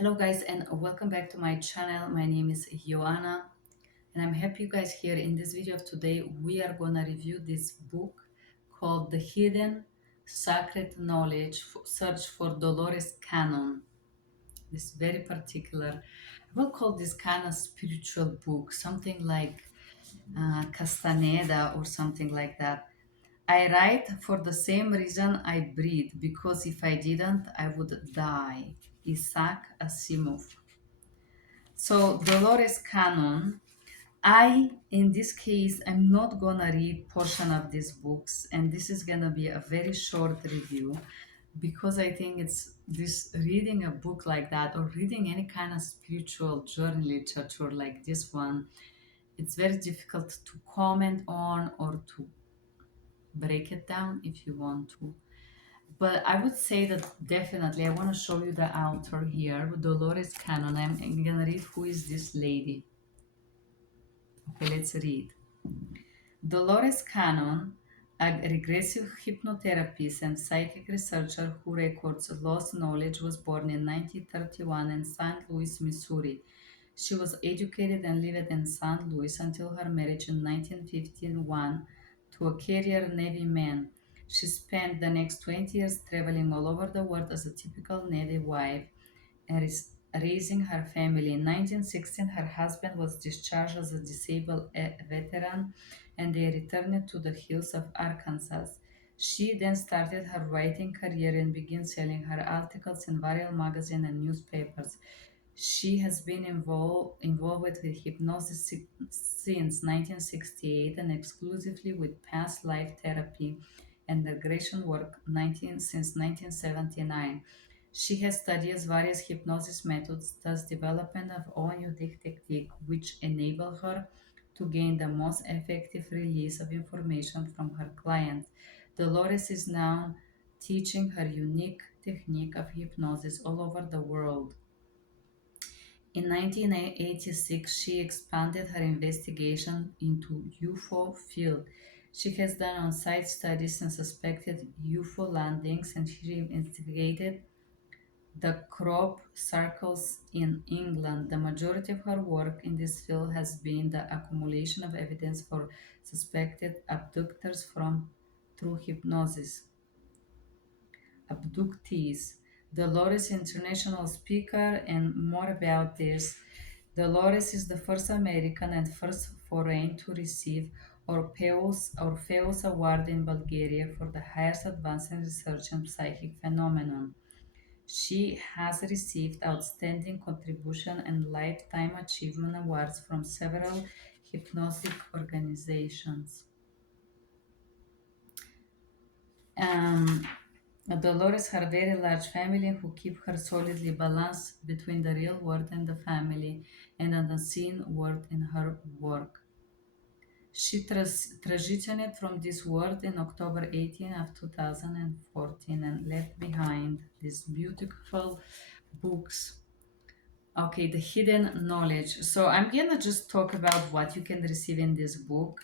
Hello guys and welcome back to my channel. My name is Joanna and I'm happy you guys here. In this video of today we are gonna review this book called The Hidden Sacred Knowledge Search for Dolores Cannon. This very particular, I will call this kind of spiritual book, something like Castaneda or something like that. I write for the same reason I breathe, because if I didn't I would die. Isaac Asimov. So Dolores Cannon, in this case, I'm not gonna read portion of these books, and this is gonna be a very short review because I think it's this reading a book like that or reading any kind of spiritual journal literature like this one, it's very difficult to comment on or to break it down if you want to. But I would say that definitely I want to show you the author here, Dolores Cannon. I'm gonna read who is this lady. Okay, let's read. Dolores Cannon, a regressive hypnotherapist and psychic researcher who records lost knowledge, was born in 1931 in St. Louis, Missouri. She was educated and lived in St. Louis until her marriage in 1951 to a career Navy man. She spent the next 20 years traveling all over the world as a typical Navy wife and is raising her family. In 1916, her husband was discharged as a disabled veteran and they returned to the hills of Arkansas. She then started her writing career and began selling her articles in various magazines and newspapers. She has been involved with hypnosis since 1968 and exclusively with past life therapy and regression work since 1979. She has studied various hypnosis methods, thus development of own unique technique, which enable her to gain the most effective release of information from her clients. Dolores is now teaching her unique technique of hypnosis all over the world. In 1986, she expanded her investigation into UFO field. She has done on-site studies and suspected UFO landings, and she investigated the crop circles in England. The majority of her work in this field has been the accumulation of evidence for suspected abductors from through hypnosis. Abductees. Dolores international speaker, and more about this. Dolores is the first American and first foreign to receive Orpheus Award in Bulgaria for the highest advance in research in psychic phenomenon. She has received outstanding contribution and lifetime achievement awards from several hypnotic organizations. Um, Dolores has a very large family who keep her solidly balanced between the real world and the family and an unseen world in her work. She transitioned from this world in October 18 of 2014 and left behind these beautiful books. Okay, the hidden knowledge. So I'm gonna just talk about what you can receive in this book.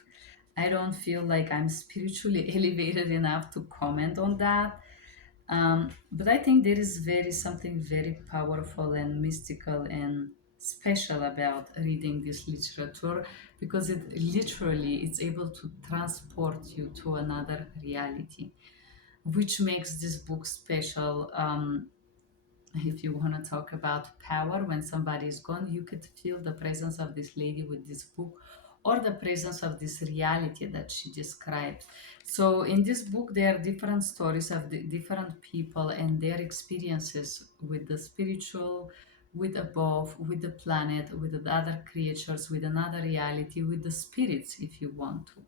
I don't feel like I'm spiritually elevated enough to comment on that. But I think there is very something very powerful and mystical and special about reading this literature, because it literally it's able to transport you to another reality, which makes this book special. If you want to talk about power, when somebody is gone, you could feel the presence of this lady with this book, or the presence of this reality that she described. So in this book there are different stories of the different people and their experiences with the spiritual, with above, with the planet, with the other creatures, with another reality, with the spirits, if you want to.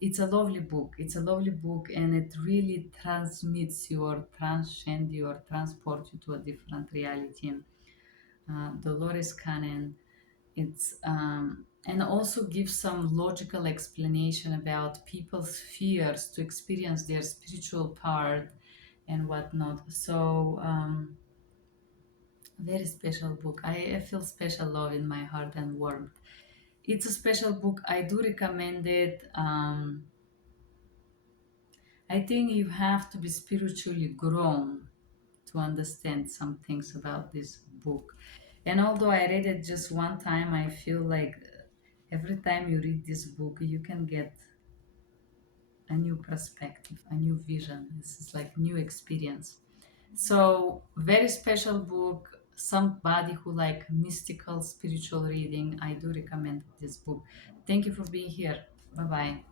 It's a lovely book. It's a lovely book, and it really transmits you or transcend you or transport you to a different reality. Dolores Cannon. It's and also gives some logical explanation about people's fears to experience their spiritual part and whatnot. So very special book. I feel special love in my heart and warmth. It's a special book. I do recommend it. I think you have to be spiritually grown to understand some things about this book. And although I read it just one time, I feel like every time you read this book, you can get a new perspective, a new vision. This is like new experience. So very special book. Somebody who like mystical spiritual reading, I do recommend this book. Thank you for being here. Bye bye.